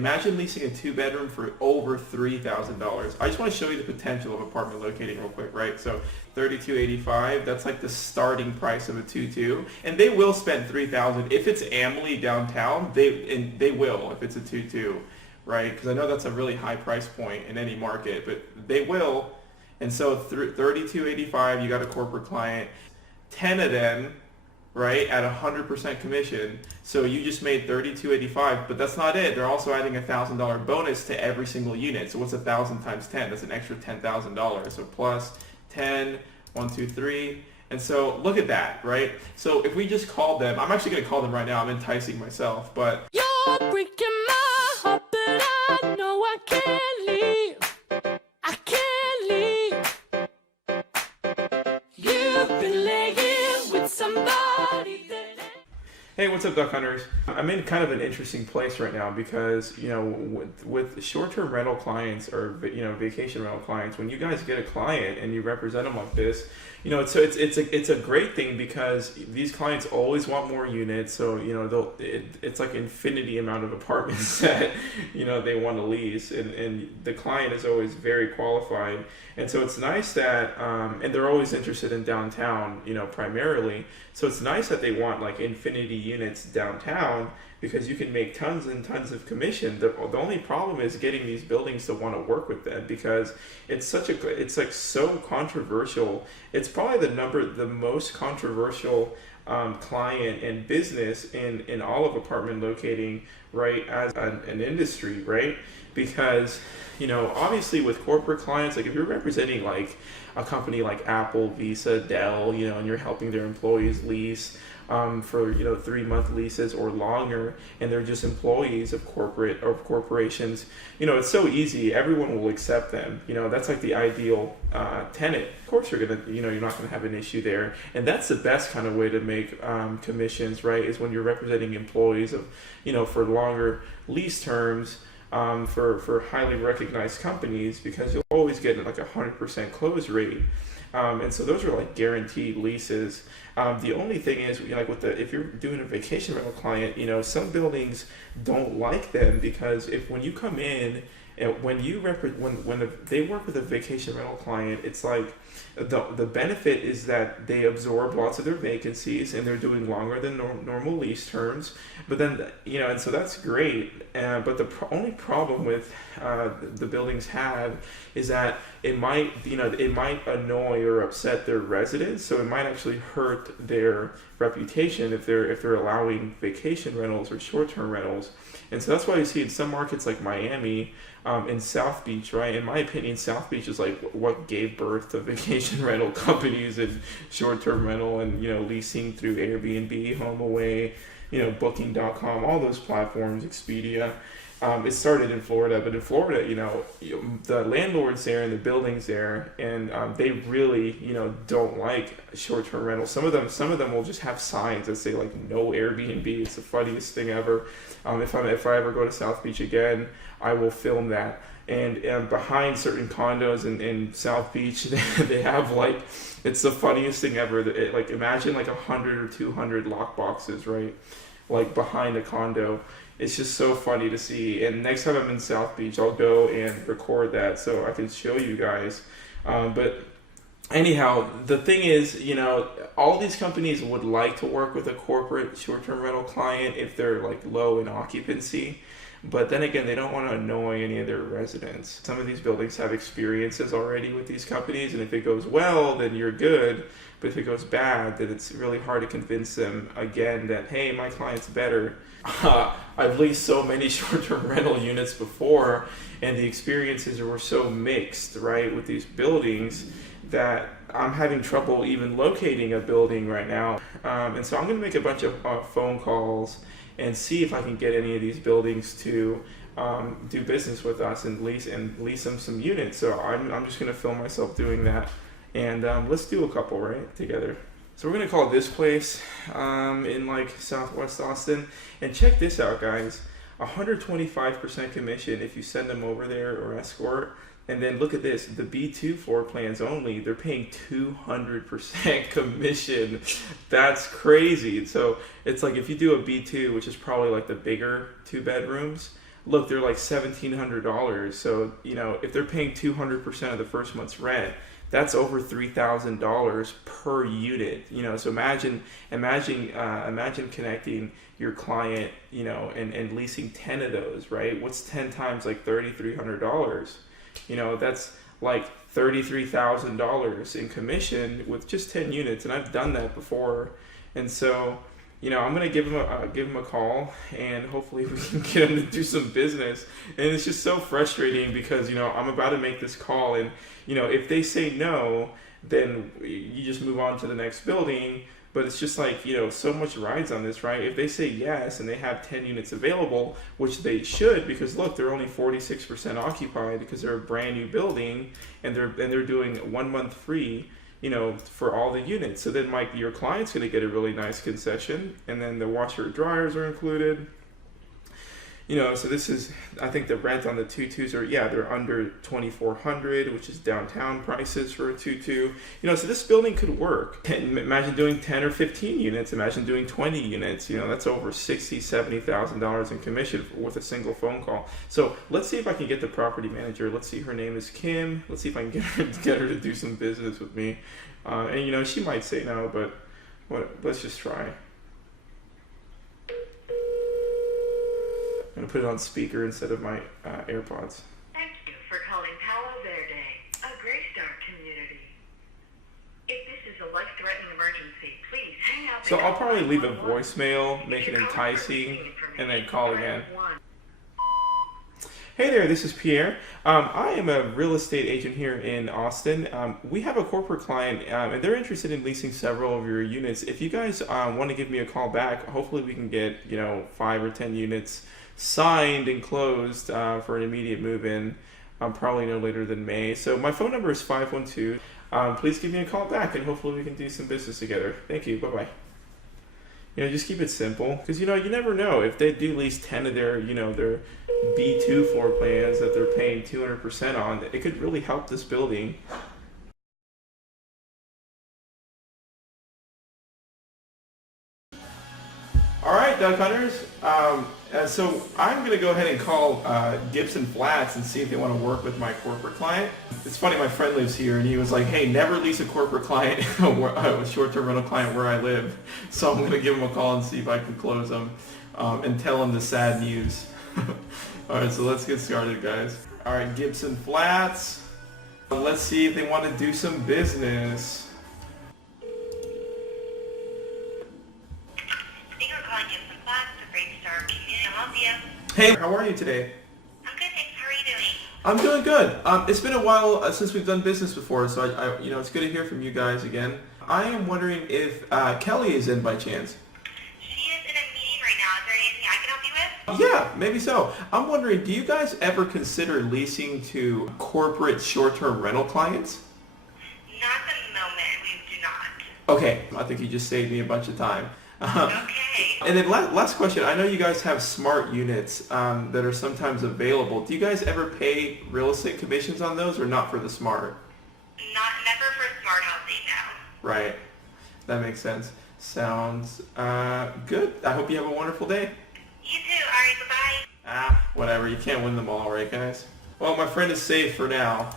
Imagine leasing a 2-bedroom for over $3,000. I just want to show you the potential of apartment locating real quick, right? So 3285, that's like the starting price of a 2-2, and they will spend 3,000 if it's Amelie downtown. They will if it's a 2-2, right? Because I know that's a really high price point in any market, but they will. And so 3285, you got a corporate client, 10 of them, right, at 100% commission. So you just made $32.85, but that's not it. They're also adding $1,000 bonus to every single unit. So what's 1,000 times 10? That's an extra $10,000. So plus 10, 1, 2, 3. And so look at that, right? So if we just called them, I'm actually going to call them right now. I'm enticing myself, but you're breaking my heart, but I know I can't leave. I can't leave. You've been laying with somebody that... Hey, what's up, Duck Hunters? I'm in kind of an interesting place right now because, with short-term rental clients or, vacation rental clients, when you guys get a client and you represent them like this, it's a great thing because these clients always want more units. So, it's like infinity amount of apartments that, they want to lease, and the client is always very qualified. And so it's nice that, and they're always interested in downtown, primarily. So it's nice that they want like infinity units downtown because you can make tons and tons of commission. The only problem is getting these buildings to want to work with them because it's like so controversial. It's probably the most controversial client and business in all of apartment locating, right, as an industry, right? Because, obviously with corporate clients, like if you're representing like a company like Apple, Visa, Dell, and you're helping their employees lease for 3-month leases or longer, and they're just employees of corporations, it's so easy. Everyone will accept them. That's like the ideal tenant. Of course, you're not gonna have an issue there, and that's the best kind of way to make commissions, right? Is when you're representing employees of, for longer lease terms. For highly recognized companies, because you'll always get like 100% close rate, and so those are like guaranteed leases. The only thing is, like if you're doing a vacation rental client, some buildings don't like them because when you come in and when they work with a vacation rental client, it's like the benefit is that they absorb lots of their vacancies and they're doing longer than normal lease terms. But then, and so that's great. But the only problem with the buildings have is that it might annoy or upset their residents. So it might actually hurt their reputation if they're allowing vacation rentals or short-term rentals. And so that's why you see in some markets like Miami, in South Beach, right? In my opinion, South Beach is like what gave birth to vacation rental companies and short-term rental and, leasing through Airbnb, HomeAway, Booking.com, all those platforms, Expedia. It started in Florida, but in Florida, the landlords there and the buildings there, and they really, don't like short-term rentals. Some of them will just have signs that say like no Airbnb. It's the funniest thing ever. If I ever go to South Beach again, I will film that. And behind certain condos in South Beach, they have like, it's the funniest thing ever. Like imagine like 100 or 200 lock boxes, right? Like behind a condo. It's just so funny to see. And next time I'm in South Beach, I'll go and record that so I can show you guys. But anyhow, the thing is, all these companies would like to work with a corporate short-term rental client if they're like low in occupancy. But then again, they don't want to annoy any of their residents. Some of these buildings have experiences already with these companies, and if it goes well, then you're good. But if it goes bad, then it's really hard to convince them again that, hey, my client's better. I've leased so many short-term rental units before, and the experiences were so mixed, right, with these buildings that I'm having trouble even locating a building right now. And so I'm going to make a bunch of phone calls and see if I can get any of these buildings to do business with us and lease them some units. So I'm just going to film myself doing that, and let's do a couple right together. So we're going to call this place in like Southwest Austin, and check this out, guys. 125% commission if you send them over there or escort. And then look at this, the B2 floor plans only, they're paying 200% commission. That's crazy. So it's like if you do a B2, which is probably like the bigger 2 bedrooms, look, they're like $1,700. So, you know, if they're paying 200% of the first month's rent, that's over $3,000 per unit. You know, so imagine connecting your client, you know, and leasing 10 of those, right? What's 10 times like $3,300? You know, that's like $33,000 in commission with just 10 units, and I've done that before. And so, you know, I'm gonna give him a call, and hopefully we can get him to do some business. And it's just so frustrating because, you know, I'm about to make this call, and, you know, if they say no, then you just move on to the next building. But it's just like, you know, so much rides on this, right? If they say yes and they have 10 units available, which they should, because look, they're only 46% occupied because they're a brand new building, and they're doing 1 month free, you know, for all the units. So then, like, your client's going to get a really nice concession, and then the washer and dryers are included. You know, so this is, I think the rent on the 2-2s are, yeah, they're under $2,400, which is downtown prices for a 2-2. You know, so this building could work. Imagine doing 10 or 15 units. Imagine doing 20 units. You know, that's over $60,000, $70,000 in commission with a single phone call. So let's see if I can get the property manager. Let's see, her name is Kim. Let's see if I can get her to do some business with me. And, you know, she might say no, but let's just try. I'm going to put it on speaker instead of my AirPods. Thank you for calling Palo Verde, a Greystar community. If this is a life-threatening emergency, please hang up. So I'll probably leave a voicemail, make it enticing, and then call again. Hey there, this is Pierre. I am a real estate agent here in Austin. We have a corporate client, and they're interested in leasing several of your units. If you guys want to give me a call back, hopefully we can get, you know, 5 or 10 units signed and closed for an immediate move-in, probably no later than May. So my phone number is 512. Please give me a call back, and hopefully we can do some business together. Thank you. Bye-bye. You know, just keep it simple, because, you know, you never know if they do lease 10 of their, you know, their B2 floor plans that they're paying 200% on. It could really help this building. All right, duck hunters. So I'm going to go ahead and call Gibson Flats and see if they want to work with my corporate client. It's funny, my friend lives here, and he was like, hey, never lease a corporate client, a short-term rental client where I live. So I'm going to give him a call and see if I can close them and tell him the sad news. All right, so let's get started, guys. All right, Gibson Flats. Let's see if they want to do some business. Hey, how are you today? I'm good, thanks. How are you doing? I'm doing good. It's been a while since we've done business before, so I, you know, it's good to hear from you guys again. I am wondering if Kelly is in by chance. She is in a meeting right now. Is there anything I can help you with? Yeah, maybe so. I'm wondering, do you guys ever consider leasing to corporate short-term rental clients? Not at the moment. We do not. Okay, I think you just saved me a bunch of time. Okay. And then last question. I know you guys have smart units that are sometimes available. Do you guys ever pay real estate commissions on those, or not for the smart? Never for smart housing, no. Right. That makes sense. Sounds good. I hope you have a wonderful day. You too. All right, bye-bye. Whatever. You can't win them all, right, guys? Well, my friend is safe for now.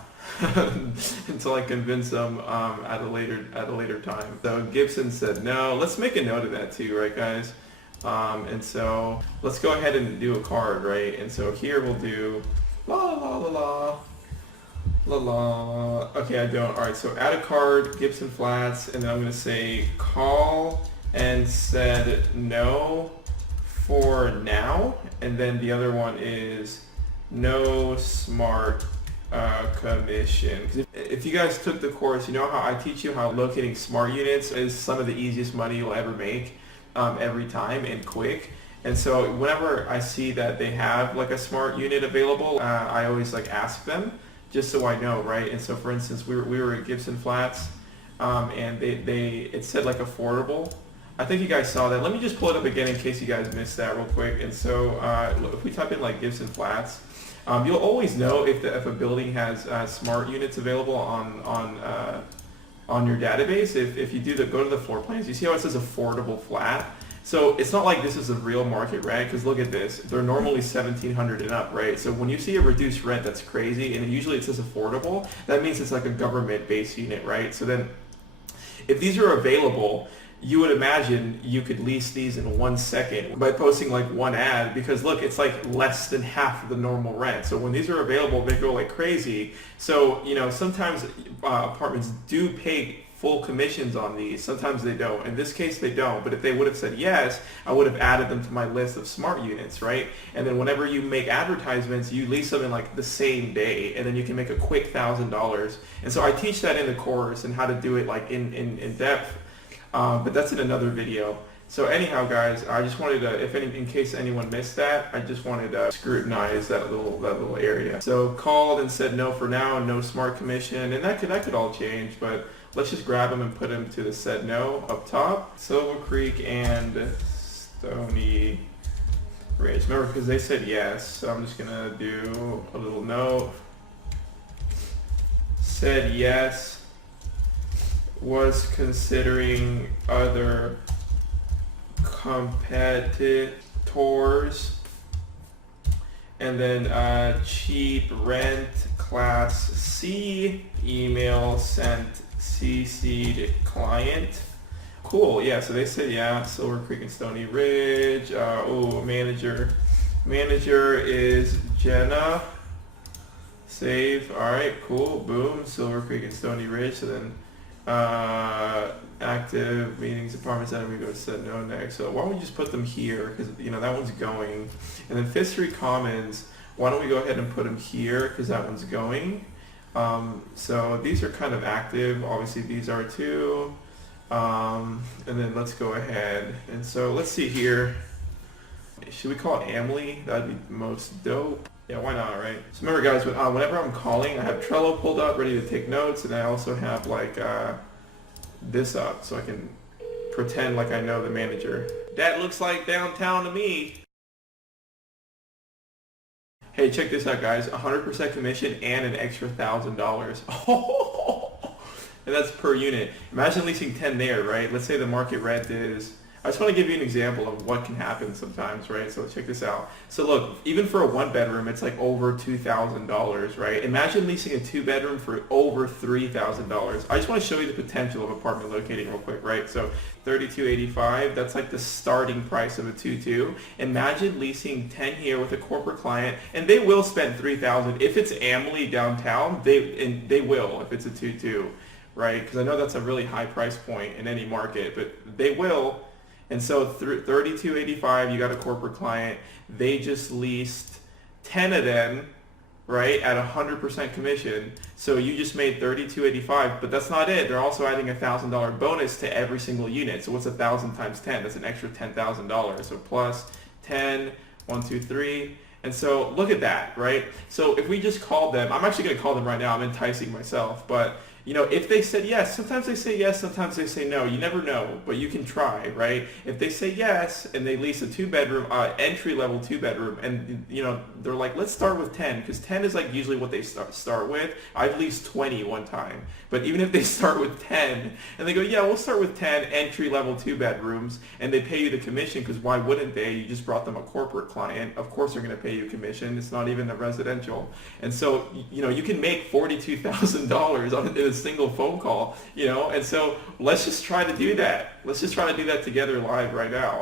Until I convince them at a later time. So Gibson said no. Let's make a note of that too, right, guys? And so let's go ahead and do a card, right? And so here we'll do la la la la la la. Okay, I don't. All right, so add a card, Gibson Flats, and then I'm gonna say call and said no for now, and then the other one is no smart commission. If you guys took the course, you know how I teach you how locating smart units is some of the easiest money you'll ever make every time, and quick. And so whenever I see that they have like a smart unit available, I always like ask them just so I know, right? And so for instance, we were at Gibson Flats and it said like affordable. I think you guys saw that. Let me just pull it up again in case you guys missed that real quick. And so if we type in like Gibson Flats, you'll always know if a building has smart units available on your database. If you go to the floor plans, you see how it says affordable flat, So it's not like this is a real market rent, because look at this. They're normally $1,700 and up, right? So when you see a reduced rent that's crazy, and usually it says affordable, that means it's like a government-based unit, right? So then if these are available, you would imagine you could lease these in 1 second by posting like one ad, because look, it's like less than half of the normal rent. So when these are available, they go like crazy. So, you know, sometimes apartments do pay full commissions on these. Sometimes they don't. In this case, they don't. But if they would have said yes, I would have added them to my list of smart units, right? And then whenever you make advertisements, you lease them in like the same day, and then you can make a quick $1,000. And so I teach that in the course and how to do it like in depth. But that's in another video. So anyhow, guys, I just wanted to, in case anyone missed that, I just wanted to scrutinize that little area. So called and said no for now, no smart commission, and that could all change. But let's just grab them and put them to the said no up top. Silver Creek and Stony Ridge. Remember, because they said yes, so I'm just gonna do a little note. Said yes. Was considering other competitors, and then cheap rent, class C, email sent CC'd client. Cool, yeah, so they said yeah. Silver Creek and Stony Ridge. Manager is Jenna. Save. All right, cool. Boom. Silver Creek and Stony Ridge. So then active meetings, apartment center, we go to set no next. So why don't we just put them here, because you know that one's going. And then Fifth Street Commons, why don't we go ahead and put them here, because that one's going. So these are kind of active. Obviously these are too. And then let's go ahead. And so let's see here. Should we call it Amly? That'd be most dope. Yeah, why not, right? So remember, guys, whenever I'm calling, I have Trello pulled up, ready to take notes, and I also have like this up, so I can pretend like I know the manager. That looks like downtown to me. Hey, check this out, guys. 100% commission and an extra $1,000. And that's per unit. Imagine leasing 10 there, right? Let's say the market rent is... I just want to give you an example of what can happen sometimes, right? So check this out. So look, even for a 1-bedroom, it's like over $2,000, right? Imagine leasing a 2-bedroom for over $3,000. I just want to show you the potential of apartment locating real quick, right? So $3,285, that's like the starting price of a 2-2. Imagine leasing 10 here with a corporate client, and they will spend $3,000. If it's Amly downtown, they will if it's a 2-2, right? Because I know that's a really high price point in any market, but they will. And so $3,285, you got a corporate client. They just leased 10 of them, right, at 100% commission. So you just made $3,285, but that's not it. They're also adding a $1,000 bonus to every single unit. So what's 1,000 times 10? That's an extra $10,000. So plus 10, 1, 2, 3. And so look at that, right? So if we just called them, I'm actually going to call them right now. I'm enticing myself, but you know, if they said yes, sometimes they say yes, sometimes they say no. You never know, but you can try, right? If they say yes and they lease a 2-bedroom, entry-level 2-bedroom, and you know they're like, let's start with 10, because 10 is like usually what they start with. I've leased 20 one time, but even if they start with 10 and they go, yeah, we'll start with 10 entry-level 2-bedrooms, and they pay you the commission, because why wouldn't they? You just brought them a corporate client. Of course they're going to pay you commission. It's not even a residential, and so you know you can make $42,000 on a single phone call, you know, and so let's just try to do that. Let's just try to do that together live right now,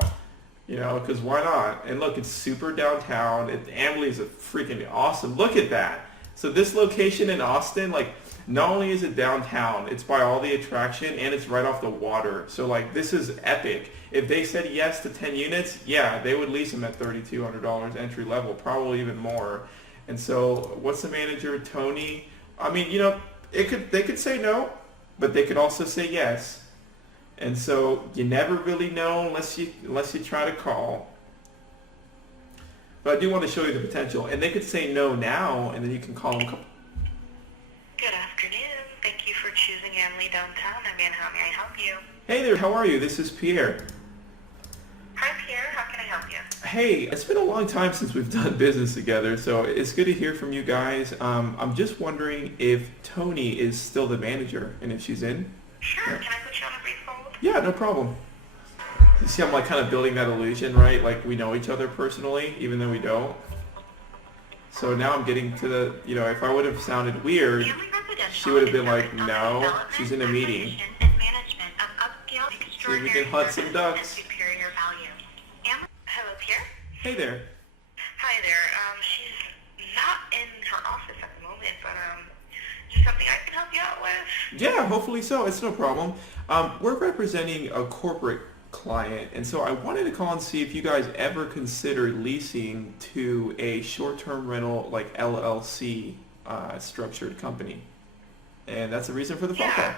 you know, because why not? And look, it's super downtown. Amly is a freaking awesome. Look at that. So this location in Austin, like, not only is it downtown, it's by all the attraction, and it's right off the water. So like, this is epic. If they said yes to 10 units, yeah, they would lease them at $3,200 entry level, probably even more. And so what's the manager, Tony? I mean, you know, they could say no, but they could also say yes. And so you never really know unless you try to call. But I do want to show you the potential. And they could say no now, and then you can call them. Good afternoon. Thank you for choosing Amly Downtown. How may I help you? Hey there, how are you? This is Pierre. Hi, Pierre. How can I help you? Hey, it's been a long time since we've done business together, so it's good to hear from you guys. I'm just wondering if Tony is still the manager, and if she's in. Sure. Yeah. Can I put you on a brief hold? Yeah, no problem. You see, I'm like kind of building that illusion, right? Like we know each other personally, even though we don't. So now I'm getting to the, if I would have sounded weird, she would have been like, no, she's in a meeting. See if we can hunt some ducks. Hello, Pierre? Hey there. Hi there. She's not in her office at the moment, but is something I can help you out with? Yeah, hopefully so. It's no problem. We're representing a corporate client, and so I wanted to call and see if you guys ever considered leasing to a short-term rental, like LLC structured company. And that's the reason for the phone call.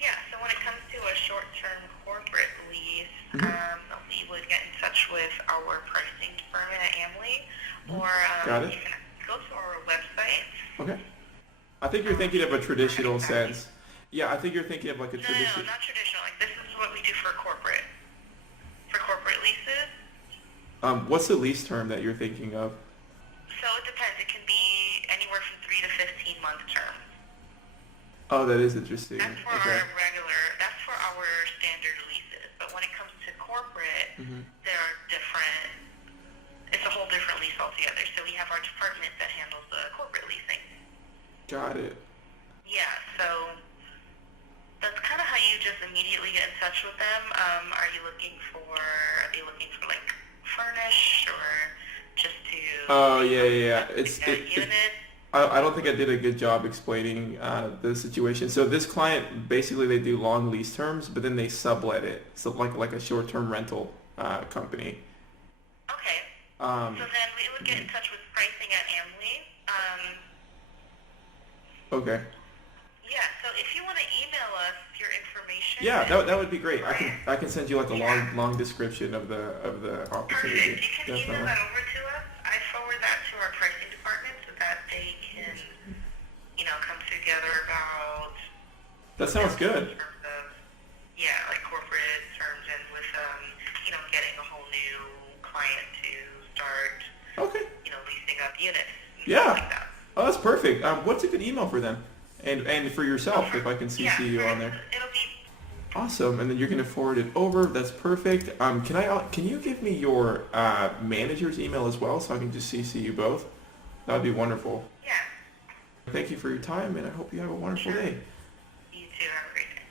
Yeah, so when it comes to a short-term corporate lease, we would get in touch with our pricing department at Amway, or Got it. you can go to our website. Okay. I think you're thinking of a traditional sense. Yeah, I think you're thinking of like a traditional. No, not traditional. Like, this is what we do for corporate leases. What's the lease term that you're thinking of? So it depends. It can be anywhere from 3 to 15 month terms. Oh, that is interesting. That's for that's for our standard leases. But when it comes to corporate, there are different, it's a whole different lease altogether. So we have our department that handles the corporate leasing. Got it. Yeah, so that's kind of how you just immediately get in touch with them. Are they looking for like furnish or just to? Oh yeah. Unit? I don't think I did a good job explaining the situation. So this client, basically they do long lease terms, but then they sublet it. So like a short-term rental company. Okay. So then we would get in touch with pricing at Amway. Okay. Yeah, so if you want to email us your information. Yeah, that would be great. I can send you like a long description of the opportunity. Perfect. You can email that over to us. I forward that to our pricing department so that they can, come together about. That sounds good. In terms of, like corporate terms and with getting a whole new client to start. Okay. Leasing up units. Yeah. Like that. Oh, that's perfect. What's a good email for them? And for yourself, if I can CC you on there. It'll be. Awesome, and then you're going to forward it over. That's perfect. Can you give me your manager's email as well, so I can just CC you both? That would be wonderful. Yeah. Thank you for your time, and I hope you have a wonderful day. You too. Have a great day.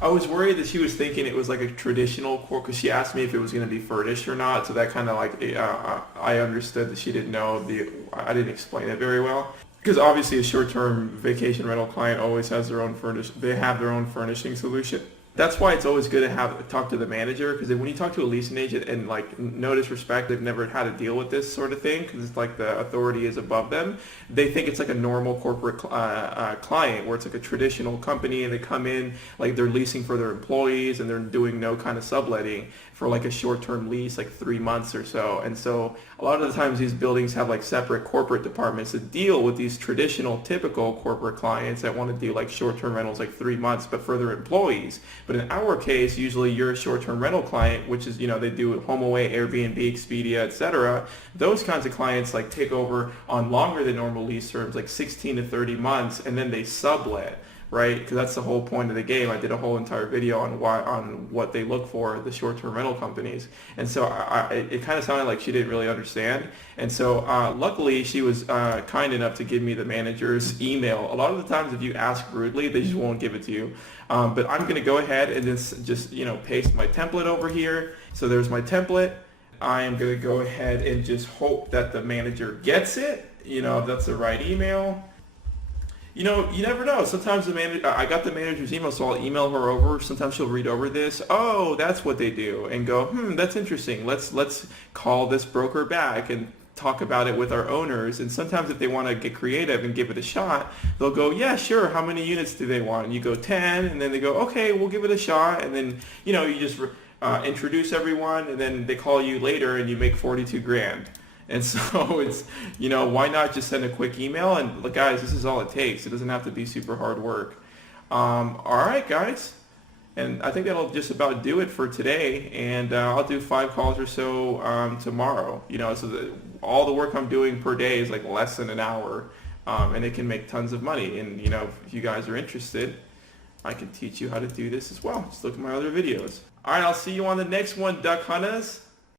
I was worried that she was thinking it was like a traditional court, because she asked me if it was going to be furnished or not. So that kind of like I understood that she didn't know I didn't explain it very well. Because obviously a short-term vacation rental client always has their own they have their own furnishing solution. That's why it's always good to talk to the manager, because when you talk to a leasing agent, and like no disrespect, they've never had to deal with this sort of thing because it's like the authority is above them. They think it's like a normal corporate client where it's like a traditional company and they come in like they're leasing for their employees and they're doing no kind of subletting for like a short-term lease, like 3 months or so. And so a lot of the times these buildings have like separate corporate departments that deal with these traditional, typical corporate clients that want to do like short-term rentals like 3 months, but for their employees. But in our case, usually you're a short-term rental client, which is, they do HomeAway, Airbnb, Expedia, etc. Those kinds of clients like take over on longer than normal lease terms, like 16 to 30 months, and then they sublet. Right, because that's the whole point of the game. I did a whole entire video on what they look for, the short-term rental companies, and so it kind of sounded like she didn't really understand. And so luckily she was kind enough to give me the manager's email. A lot of the times, if you ask rudely, they just won't give it to you. But I'm going to go ahead and just paste my template over here. So there's my template. I am going to go ahead and just hope that the manager gets it. If that's the right email. You never know. Sometimes I got the manager's email, so I'll email her over. Sometimes she'll read over this. Oh, that's what they do, and go, that's interesting. Let's call this broker back and talk about it with our owners. And sometimes if they want to get creative and give it a shot, they'll go, yeah, sure. How many units do they want? And you go 10, and then they go, okay, we'll give it a shot. And then you just introduce everyone, and then they call you later, and you make $42,000. And so it's, why not just send a quick email? And look, guys, this is all it takes. It doesn't have to be super hard work. All right, guys. And I think that'll just about do it for today. And I'll do 5 calls or so tomorrow. So all the work I'm doing per day is like less than an hour. And it can make tons of money. And, if you guys are interested, I can teach you how to do this as well. Just look at my other videos. Alright, I'll see you on the next one, duck hunters.